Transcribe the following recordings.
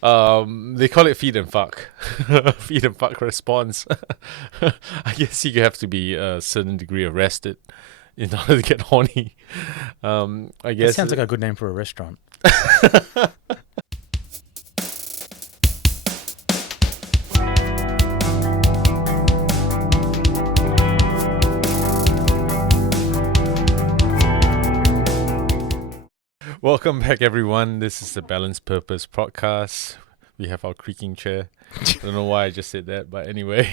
They call it feed and fuck. Feed and fuck response. I guess you have to be a certain degree of rested in order to get horny. I That guess. sounds like a good name for a restaurant. Welcome back, everyone. This is the Balanced Purpose podcast. We have our creaking chair. I don't know why I just said that, but anyway.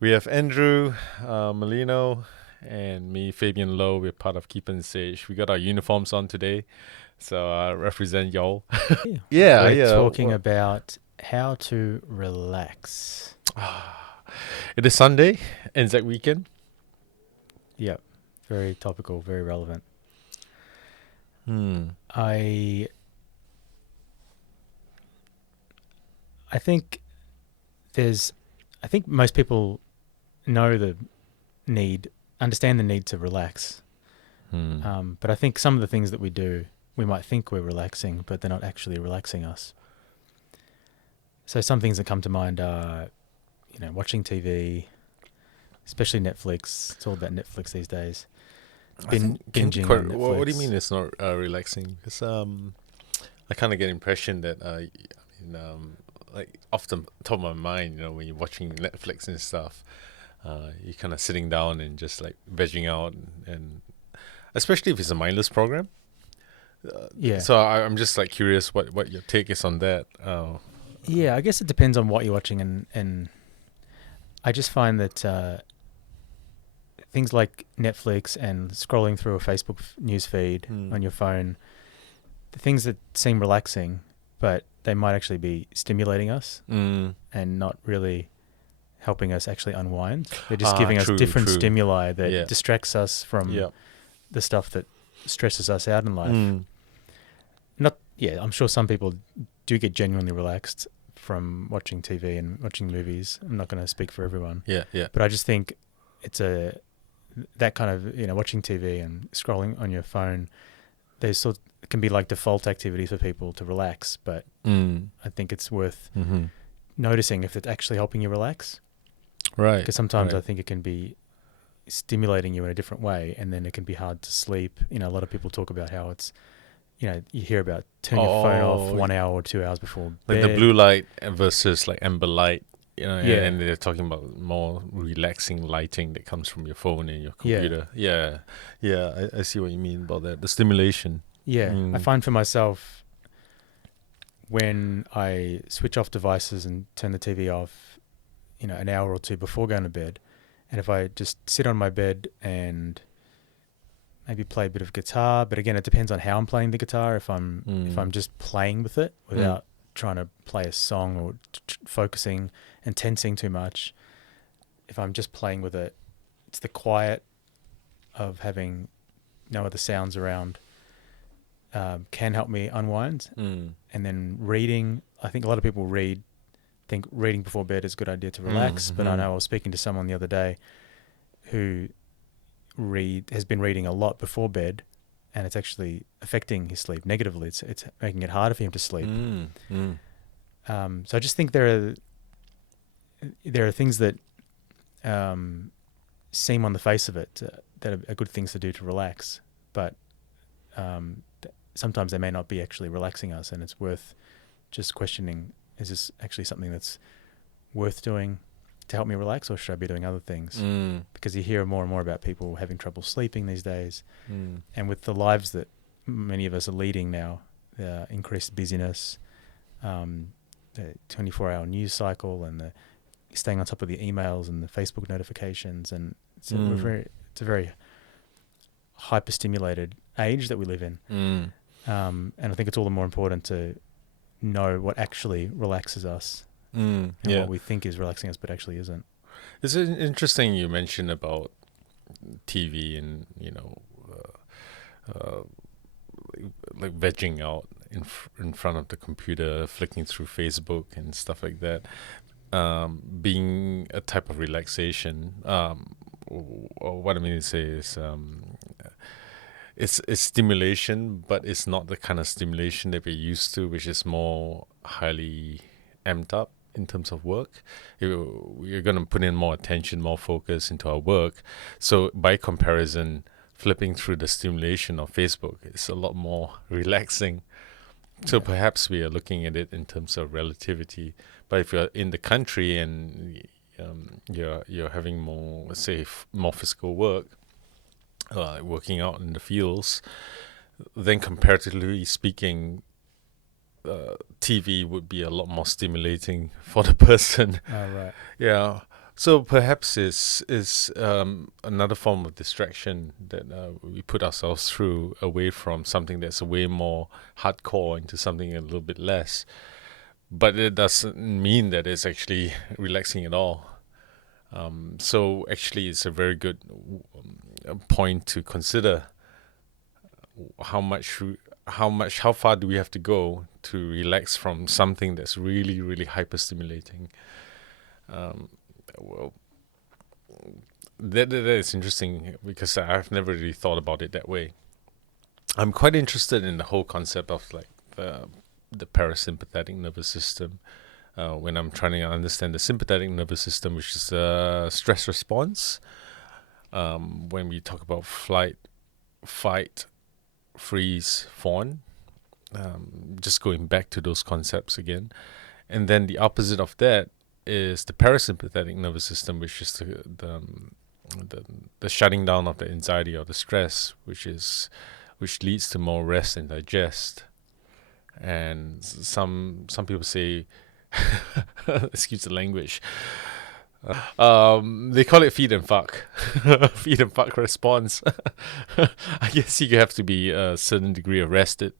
We have Andrew Molino and me, Fabian Lowe. We're part of Keep and Sage. We got our uniforms on today, so I represent y'all. We're talking about how to relax. It is Sunday, Anzac weekend. Yep. Very topical, very relevant. I think most people understand the need to relax. But I think some of the things that we do, we might think we're relaxing, but they're not actually relaxing us. So some things that come to mind are, watching TV, especially Netflix. It's all about Netflix these days. Binging on Netflix. What do you mean it's not relaxing? Because I kind of get the impression that like off the top of my mind, when you're watching Netflix and stuff, you're kind of sitting down and just like vegging out, and especially if it's a mindless program. So I'm just like curious what your take is on that. Yeah, I guess it depends on what you're watching, and I just find that things like Netflix and scrolling through a Facebook news feed on your phone, the things that seem relaxing, but they might actually be stimulating us and not really helping us actually unwind. They're just giving us different stimuli that distracts us from the stuff that stresses us out in life. I'm sure some people do get genuinely relaxed from watching TV and watching movies. I'm not going to speak for everyone. But I just think it's that kind of, watching TV and scrolling on your phone, there's can be like default activities for people to relax, but I think it's worth noticing if it's actually helping you relax. Right. Because sometimes I think it can be stimulating you in a different way, and then it can be hard to sleep. A lot of people talk about how it's, you hear about turning your phone off 1 hour or 2 hours before bed. Like the blue light versus like amber light. And they're talking about more relaxing lighting that comes from your phone and your computer. I see what you mean about that. The stimulation. I find for myself, when I switch off devices and turn the TV off, an hour or two before going to bed, and if I just sit on my bed and maybe play a bit of guitar, but again, it depends on how I'm playing the guitar. If I'm just playing with it without trying to play a song or focusing and tensing too much, if I'm just playing with it, it's the quiet of having no other sounds around can help me unwind. And then reading, I think a lot of people think reading before bed is a good idea to relax, but I know I was speaking to someone the other day who has been reading a lot before bed, and it's actually affecting his sleep negatively. It's making it harder for him to sleep. So I just think there are things that seem on the face of it that are good things to do to relax, but sometimes they may not be actually relaxing us, and it's worth just questioning, is this actually something that's worth doing to help me relax, or should I be doing other things? Because you hear more and more about people having trouble sleeping these days. And with the lives that many of us are leading now, the increased busyness, the 24-hour news cycle, and the staying on top of the emails and the Facebook notifications, and it's a very hyper-stimulated age that we live in. And I think it's all the more important to know what actually relaxes us and what we think is relaxing us but actually isn't. It's interesting you mentioned about TV and like vegging out in front of the computer, flicking through Facebook and stuff like that, being a type of relaxation. Or what I mean to say is it's stimulation, but it's not the kind of stimulation that we're used to, which is more highly amped up in terms of work. We're going to put in more attention, more focus into our work. So by comparison, flipping through the stimulation of Facebook is a lot more relaxing. So perhaps we are looking at it in terms of relativity. But if you're in the country and you're having more, say, more physical work, working out in the fields, then comparatively speaking, TV would be a lot more stimulating for the person. Right. Yeah. So perhaps is another form of distraction that we put ourselves through, away from something that's way more hardcore into something a little bit less. But it doesn't mean that it's actually relaxing at all. So actually, it's a very good point to consider. How far do we have to go to relax from something that's really, really hyper stimulating? Well, that is interesting, because I've never really thought about it that way. I'm quite interested in the whole concept of like the parasympathetic nervous system. When I'm trying to understand the sympathetic nervous system, which is stress response. When we talk about flight, fight, freeze, fawn, just going back to those concepts again. And then the opposite of that is the parasympathetic nervous system, which is the shutting down of the anxiety or the stress, which leads to more rest and digest. And some people say, excuse the language, they call it feed and fuck. Feed and fuck response. I guess you have to be a certain degree of rested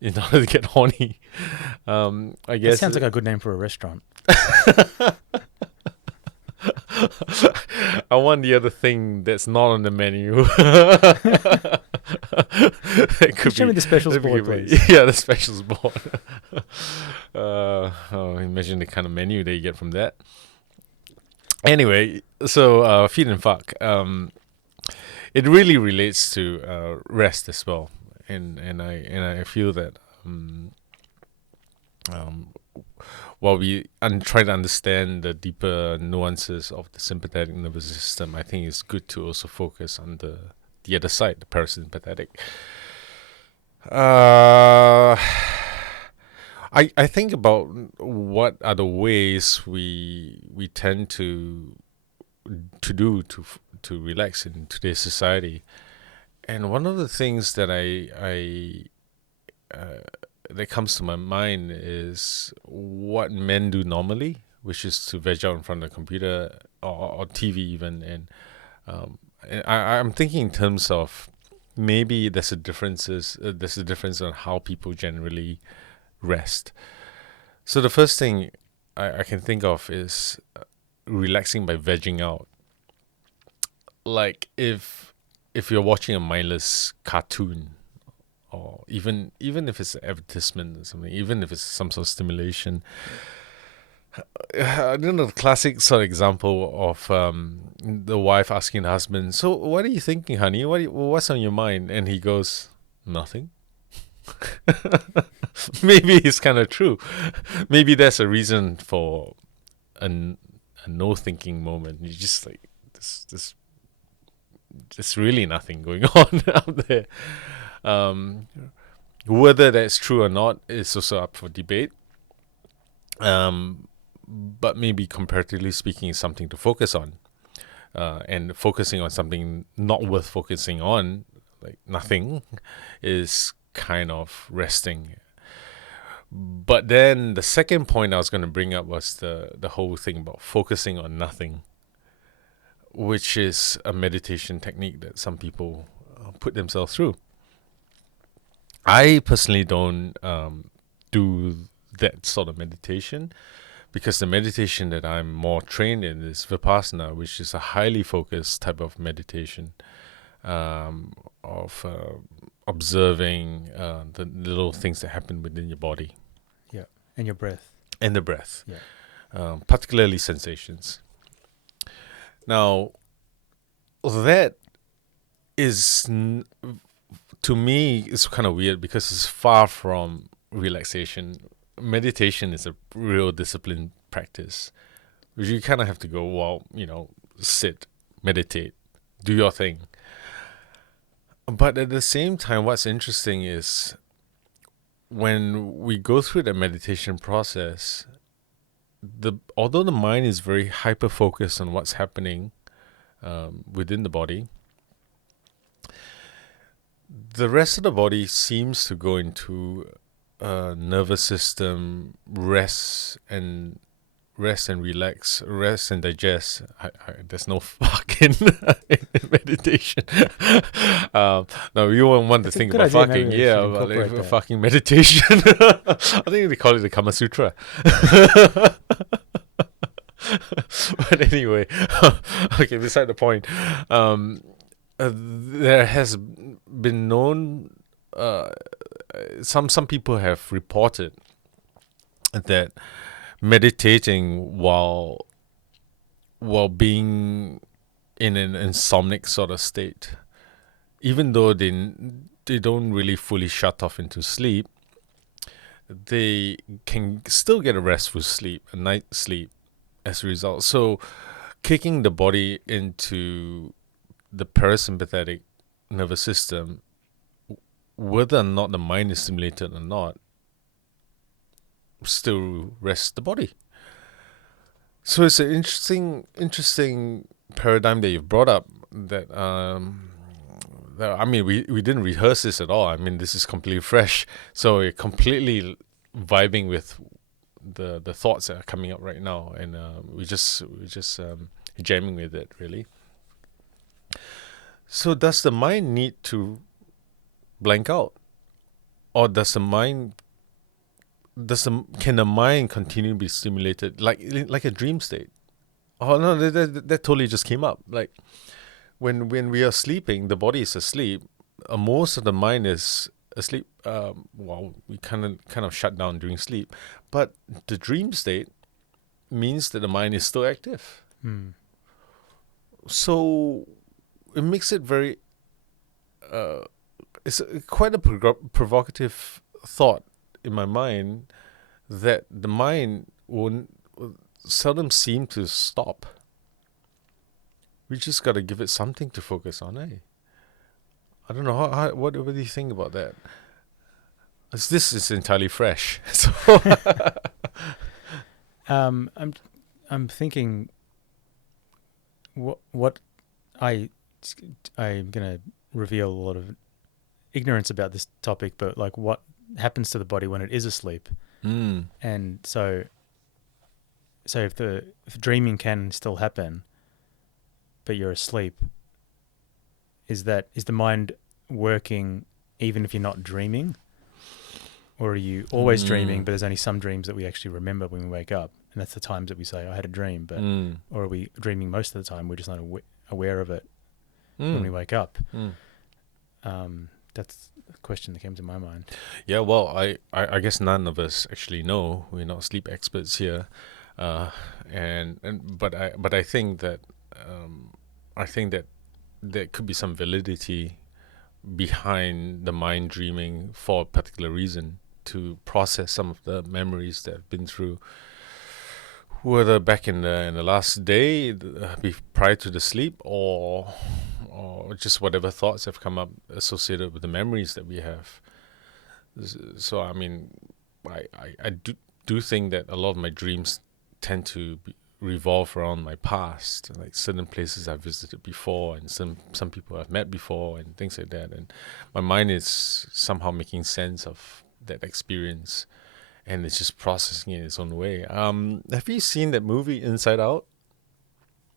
in order to get horny. I guess That sounds like a good name for a restaurant. I want the other thing that's not on the menu. Show me the specials board, please. Yeah, the specials board. Imagine the kind of menu that you get from that. Anyway, so feed and fuck. It really relates to rest as well, and I feel that while we try to understand the deeper nuances of the sympathetic nervous system, I think it's good to also focus on the other side, the parasympathetic. I think about what are the ways we tend to relax in today's society, and one of the things that that comes to my mind is what men do normally, which is to veg out in front of the computer or TV even, and I'm thinking in terms of maybe there's a difference on how people generally rest. So the first thing I can think of is relaxing by vegging out. Like if you're watching a mindless cartoon, or even if it's an advertisement or something, even if it's some sort of stimulation. I don't know, the classic sort of example of the wife asking the husband, "So what are you thinking, honey? What's on your mind?" And he goes, "Nothing." Maybe it's kind of true. Maybe there's a reason for a no thinking moment. You just like there's really nothing going on out there. Whether that's true or not is also up for debate. But maybe comparatively speaking, is something to focus on. And focusing on something not worth focusing on, like nothing, is kind of resting. But then the second point I was going to bring up was the whole thing about focusing on nothing, which is a meditation technique that some people put themselves through. I personally don't do that sort of meditation, because the meditation that I'm more trained in is Vipassana, which is a highly focused type of meditation, of observing the little things that happen within your body. Yeah, and your breath. And the breath. Yeah. Particularly sensations. Now, that is to me, it's kind of weird because it's far from relaxation. Meditation is a real discipline practice, which you kind of have to go, well, sit, meditate, do your thing. But at the same time, what's interesting is when we go through the meditation process, although the mind is very hyper focused on what's happening within the body, the rest of the body seems to go into nervous system rest and relax, rest and digest. There's no fucking in meditation. No, you won't want to think about fucking. Yeah, about like fucking meditation. I think they call it the Kama Sutra. But anyway, okay, beside the point. There has been known. Some people have reported that meditating while being in an insomnic sort of state, even though they don't really fully shut off into sleep, they can still get a restful sleep, a night's sleep as a result. So kicking the body into the parasympathetic nervous system, whether or not the mind is stimulated or not, still rests the body. So it's an interesting paradigm that you've brought up. That we didn't rehearse this at all. I mean, this is completely fresh. So we're completely vibing with the thoughts that are coming up right now, and we're just jamming with it, really. So does the mind need to blank out, or can the mind continue to be stimulated like a dream state? Oh no, that totally just came up. Like when we are sleeping, the body is asleep. Most of the mind is asleep. We kind of shut down during sleep, but the dream state means that the mind is still active. So it makes it very. It's quite a provocative thought in my mind that the mind will seldom seem to stop. We just got to give it something to focus on, eh? I don't know what do you think about that? This is entirely fresh. So I'm thinking what I'm gonna reveal a lot of ignorance about this topic, but like what happens to the body when it is asleep. And so if dreaming can still happen, but you're asleep, is the mind working even if you're not dreaming? Or are you always dreaming, but there's only some dreams that we actually remember when we wake up, and that's the times that we say, I had a dream, but or are we dreaming most of the time, we're just not aware of it when we wake up? That's a question that came to my mind. Yeah, well, I guess none of us actually know. We're not sleep experts here, but I think that there could be some validity behind the mind dreaming for a particular reason, to process some of the memories that have been through, whether back in the last day, prior to the sleep, or just whatever thoughts have come up associated with the memories that we have. So I mean, I do think that a lot of my dreams tend to revolve around my past, like certain places I've visited before, and some people I've met before, and things like that. And my mind is somehow making sense of that experience, and it's just processing it in its own way. Have you seen that movie Inside Out?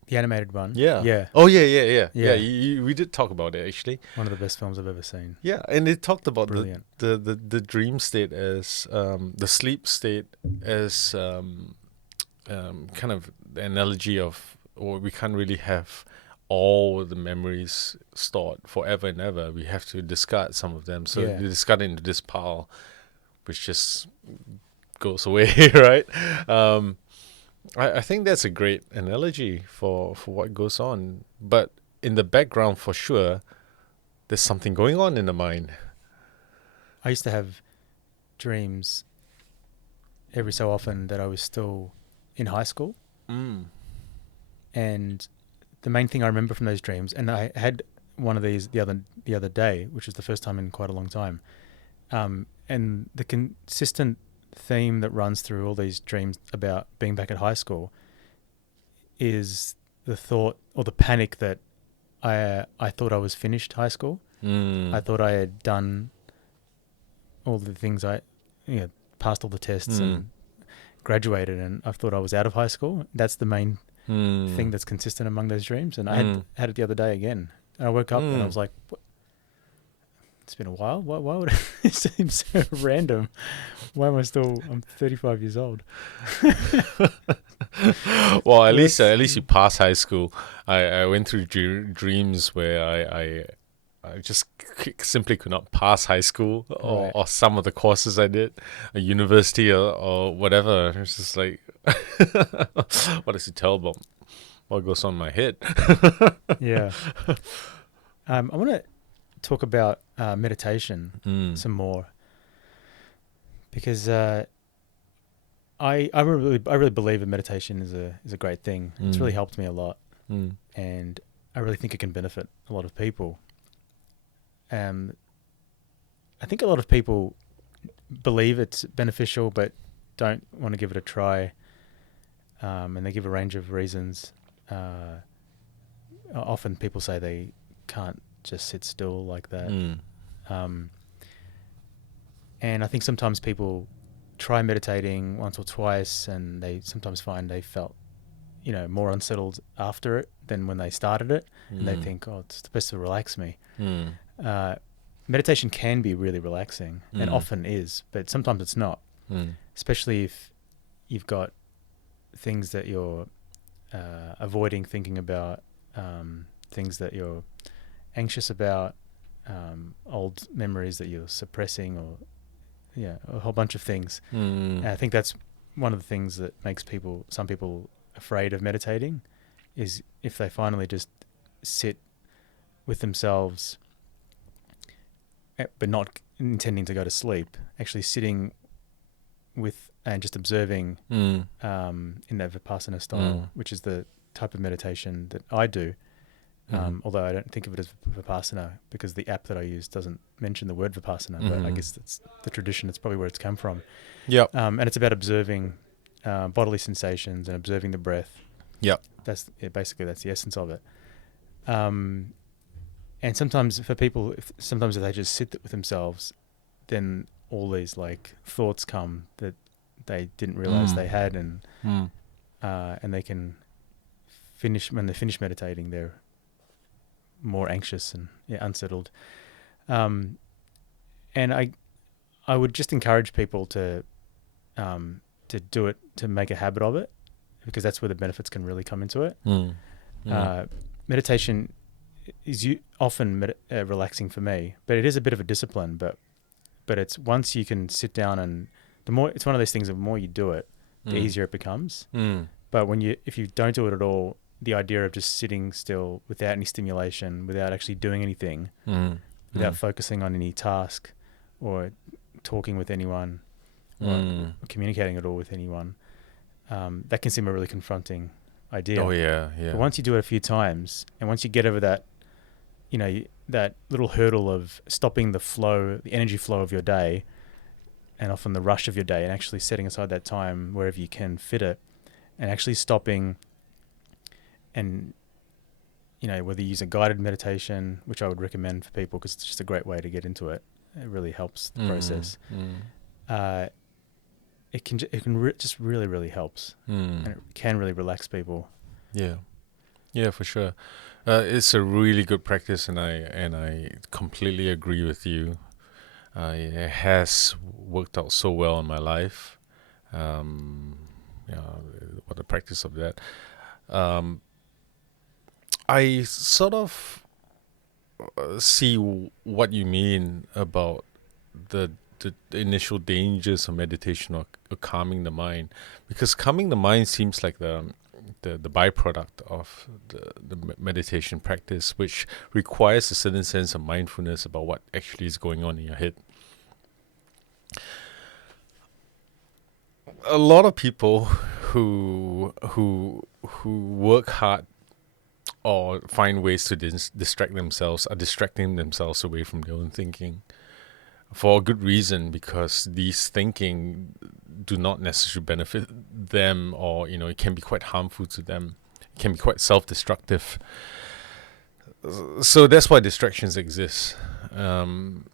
The animated one? Yeah. Oh, yeah. We did talk about it, actually. One of the best films I've ever seen. Yeah, and it talked about the dream state as the sleep state as kind of the analogy of, or we can't really have all the memories stored forever and ever. We have to discard some of them. So you discard it into this pile, which just goes away, right? I think that's a great analogy for what goes on. But in the background, for sure, there's something going on in the mind. I used to have dreams every so often that I was still in high school. And the main thing I remember from those dreams, and I had one of these the other day, which was the first time in quite a long time. And the consistent theme that runs through all these dreams about being back at high school is the thought or the panic that I thought I was finished high school. I thought I had done all the things passed all the tests and graduated, and I thought I was out of high school. That's the main thing that's consistent among those dreams. And I had it the other day again. And I woke up and I was like, what? It's been a while. Why would it seem so random? Why am I'm 35 years old. Well, at least you passed high school. I went through dreams where I just simply could not pass high school or some of the courses I did, a university or whatever. It's just like, what does it tell about what goes on in my head? Yeah. I want to talk about meditation some more, because I really believe that meditation is a great thing. It's really helped me a lot, and I really think it can benefit a lot of people. I think a lot of people believe it's beneficial but don't want to give it a try, and they give a range of reasons. Often people say they can't just sit still like that. And I think sometimes people try meditating once or twice and they sometimes find they felt, more unsettled after it than when they started it. And they think, oh, it's supposed to relax me. Meditation can be really relaxing and often is, but sometimes it's not, especially if you've got things that you're avoiding thinking about, things that you're anxious about, old memories that you're suppressing, or a whole bunch of things. And I think that's one of the things that makes some people afraid of meditating, is if they finally just sit with themselves, but not intending to go to sleep, actually sitting with and just observing in that Vipassana style, which is the type of meditation that I do. Although I don't think of it as Vipassana because the app that I use doesn't mention the word Vipassana, but I guess that's the tradition. It's probably where it's come from. Yep. And it's about observing bodily sensations and observing the breath. Yep. Basically that's the essence of it. And sometimes for people, if they just sit with themselves, then all these like thoughts come that they didn't realize they had, and they can when they finish meditating, they're more anxious and unsettled. And I would just encourage people to do it, to make a habit of it, because that's where the benefits can really come into it. Meditation is often relaxing for me, but it is a bit of a discipline. But it's once you can sit down, and it's one of those things. The more you do it, the easier it becomes. But if you don't do it at all, the idea of just sitting still without any stimulation, without actually doing anything, without focusing on any task or talking with anyone or communicating at all with anyone, that can seem a really confronting idea. Oh yeah. But once you do it a few times, and once you get over that, that little hurdle of stopping the energy flow of your day, and often the rush of your day, and actually setting aside that time wherever you can fit it, and actually stopping, and whether you use a guided meditation, which I would recommend for people because it's just a great way to get into it. It really helps the process. It can just really, really helps, and it can really relax people. Yeah, for sure. It's a really good practice, and I completely agree with you. It has worked out so well in my life. What the practice of that. I sort of see what you mean about the initial dangers of meditation or calming the mind, because calming the mind seems like the the byproduct of the meditation practice, which requires a certain sense of mindfulness about what actually is going on in your head. A lot of people who work hard or find ways to distract themselves are distracting themselves away from their own thinking for a good reason, because these thinking do not necessarily benefit them, or it can be quite harmful to them. It can be quite self-destructive. So that's why distractions exist. And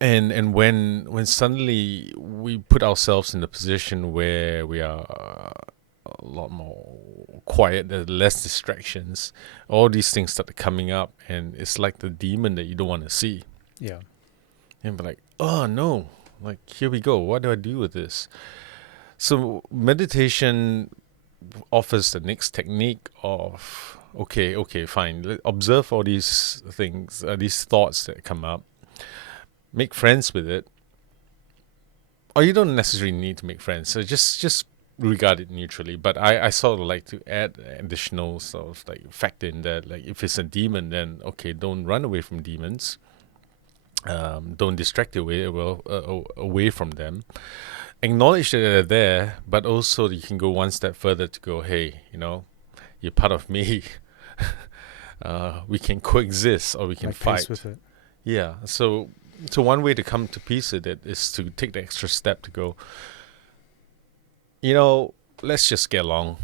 when suddenly we put ourselves in a position where we are a lot more quiet, there's less distractions, all these things start coming up, and it's like the demon that you don't want to see. Yeah. And be like, oh no, like, here we go. What do I do with this? So meditation offers the next technique of, okay, fine. Observe all these things, these thoughts that come up. Make friends with it. Or you don't necessarily need to make friends. So just regard it neutrally. But I sort of like to add additional sort of like factor in that. Like, if it's a demon, then okay, don't run away from demons. Don't distract away from them. Acknowledge that they're there, but also you can go one step further to go, hey, you're part of me. We can coexist, or we can Make fight. peace with it. Yeah. So one way to come to peace with it is to take the extra step to go, let's just get along.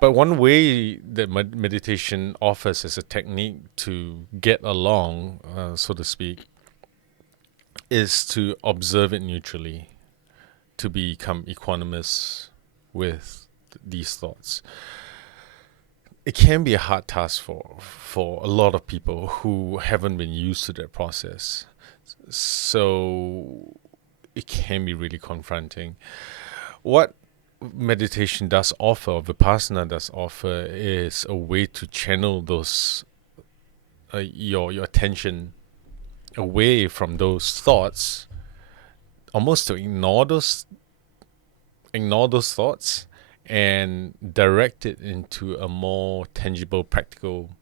But one way that meditation offers as a technique to get along, so to speak, is to observe it neutrally, to become equanimous with these thoughts. It can be a hard task for a lot of people who haven't been used to that process. So it can be really confronting. What meditation does offer, or Vipassana does offer, is a way to channel those your attention away from those thoughts, almost to ignore those thoughts and direct it into a more tangible, practical,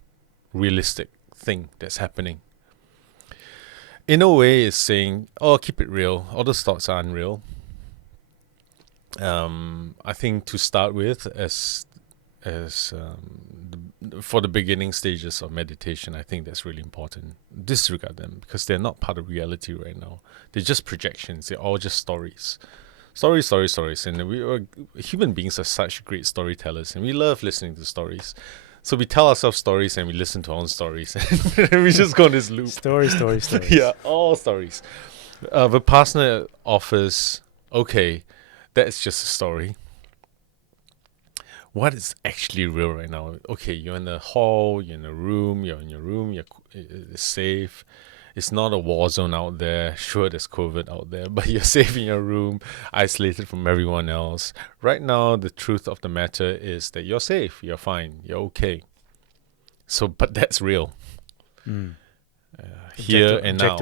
realistic thing that's happening. In a way, it's saying, oh, keep it real. All those thoughts are unreal. I think to start with, for the beginning stages of meditation, I think that's really important. Disregard them, because they're not part of reality right now. They're just projections. They're all just stories. Stories. And human beings are such great storytellers, and we love listening to stories. So we tell ourselves stories, and we listen to our own stories, and we just go on this loop. Stories. Yeah, all stories. Vipassana offers, okay, that's just a story. What is actually real right now? Okay, you're in a hall, you're in a room, it's safe. It's not a war zone out there. Sure, there's COVID out there, but you're safe in your room, isolated from everyone else. Right now, the truth of the matter is that you're safe, you're fine, you're okay. So, but that's real. Here and now.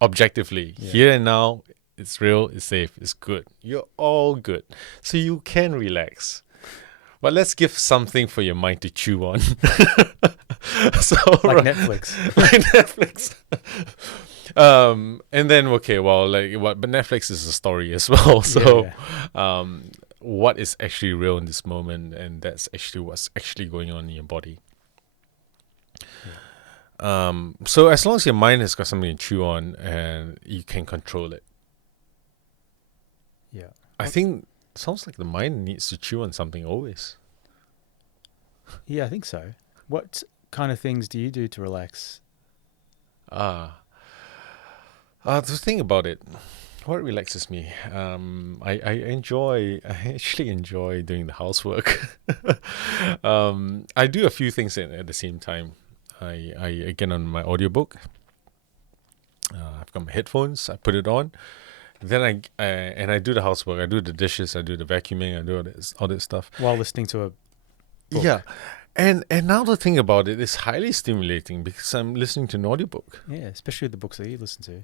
Objectively. Yeah. Here and now, it's real, it's safe, it's good. You're all good. So you can relax. But let's give something for your mind to chew on. Netflix. Like Netflix. And then, okay, well, but Netflix is a story as well. So, what is actually real in this moment? And that's actually what's actually going on in your body. So as long as your mind has got something to chew on, and you can control it. Yeah. I think it sounds like the mind needs to chew on something always. Yeah, I think so. What kind of things do you do to relax? To think about it, what relaxes me? I actually enjoy doing the housework. I do a few things at the same time. I get on my audiobook. I've got my headphones. I put it on. Then I do the housework. I do the dishes. I do the vacuuming. I do all that stuff while listening to a book. Yeah, and now the thing about it is highly stimulating, because I'm listening to an audiobook. Yeah, especially the books that you listen to.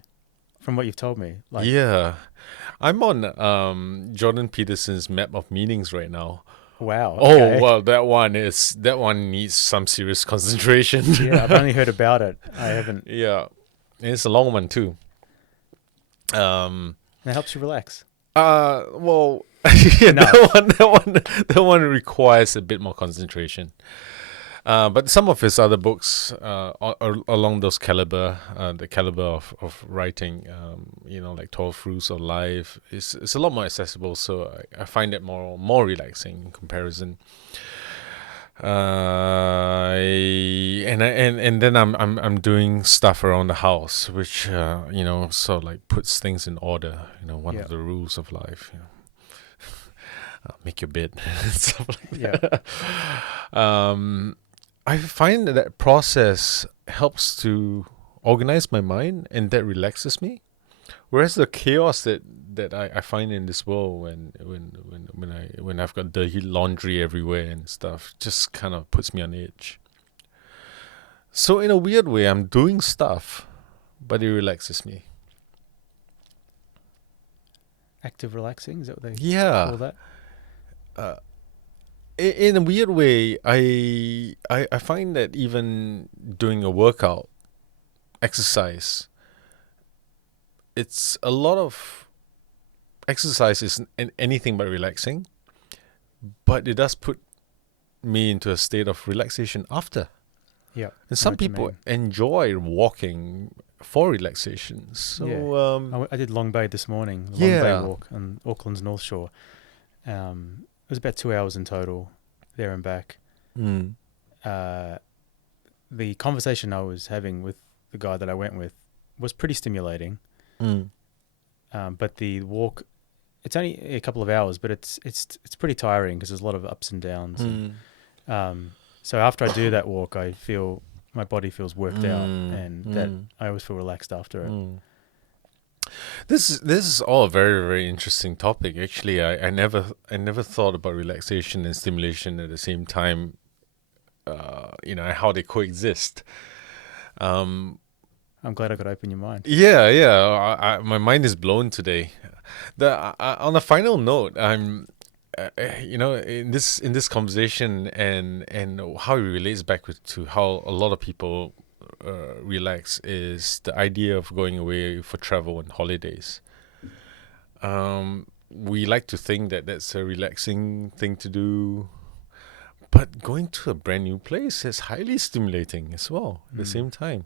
from what you've told me. Like, Yeah. I'm on Jordan Peterson's Map of Meanings right now. wow. Oh, Okay. well, that one needs some serious concentration. Yeah, I've only heard about it. I haven't. Yeah. And it's a long one too. Um And it helps you relax. well, yeah, that one requires a bit more concentration. But some of his other books are along those caliber, the caliber of writing, like 12 Rules of Life, it's a lot more accessible. So I find it more relaxing in comparison. And then I'm doing stuff around the house, which sort of like puts things in order. One Yeah. of the rules of life. Make your bed, stuff like Yeah. that. I find that process helps to organize my mind, and that relaxes me. Whereas the chaos that I find in this world when I've got dirty laundry everywhere and stuff just kind of puts me on edge. So in a weird way, I'm doing stuff, but it relaxes me. Active relaxing, is that what they Yeah. call that? In a weird way, I find that even doing a workout, exercise, it's a lot of exercise is anything but relaxing, but it does put me into a state of relaxation after. Yeah. And some people enjoy walking for relaxation. So I did Long Bay this morning. Long Bay walk on Auckland's North Shore. It was about 2 hours in total, there and back. The conversation I was having with the guy that I went with was pretty stimulating. But the walk, it's only a couple of hours, but it's pretty tiring because there's a lot of ups and downs. And, so after I do that walk, I feel my body feels worked out, and that I always feel relaxed after it. This is all a very, very interesting topic. Actually, I never thought about relaxation and stimulation at the same time. How they coexist. I'm glad I could open your mind. Yeah. My mind is blown today. On a final note, I'm, in this conversation and how it relates back to how a lot of people relax is the idea of going away for travel and holidays. We like to think that that's a relaxing thing to do, but going to a brand new place is highly stimulating as well at the same time.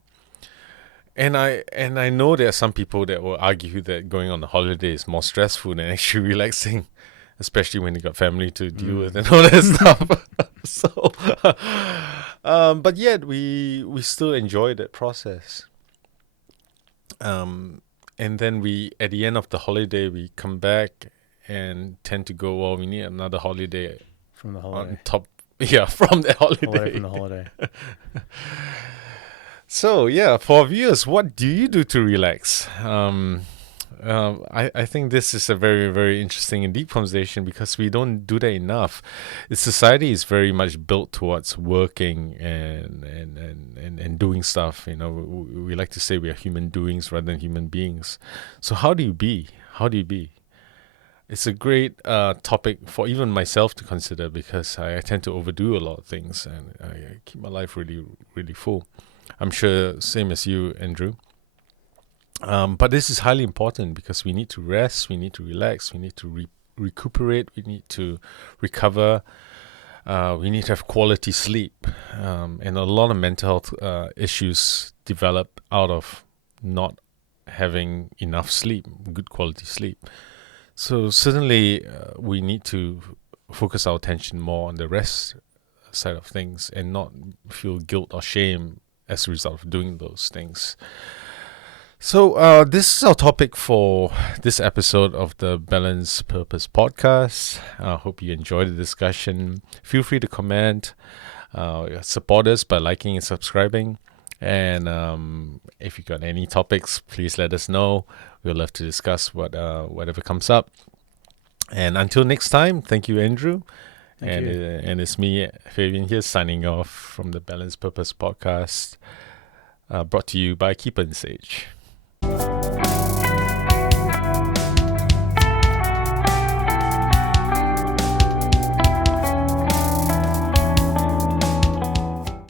And I know there are some people that will argue that going on a holiday is more stressful than actually relaxing, especially when you got family to deal with and all that stuff. So, but yet we still enjoy that process. And then at the end of the holiday, we come back and tend to go, well, we need another holiday from the holiday on top. Yeah, from the holiday. From the holiday. So, for viewers, what do you do to relax? I think this is a very, very interesting and deep conversation because we don't do that enough. The society is very much built towards working and doing stuff. We like to say we are human doings rather than human beings. So how do you be? It's a great topic for even myself to consider because I tend to overdo a lot of things and I keep my life really, really full. I'm sure same as you, Andrew. But this is highly important because we need to rest, we need to relax, we need to recuperate, we need to recover, we need to have quality sleep. And a lot of mental health issues develop out of not having enough sleep, good quality sleep. So certainly we need to focus our attention more on the rest side of things and not feel guilt or shame as a result of doing those things. So this is our topic for this episode of the Balance Purpose podcast. I hope you enjoyed the discussion. Feel free to comment, support us by liking and subscribing. And if you got any topics, please let us know. We'll love to discuss whatever comes up. And until next time, thank you, Andrew. Thank you. And it's me, Fabian, here signing off from the Balance Purpose podcast, brought to you by Keeper and Sage.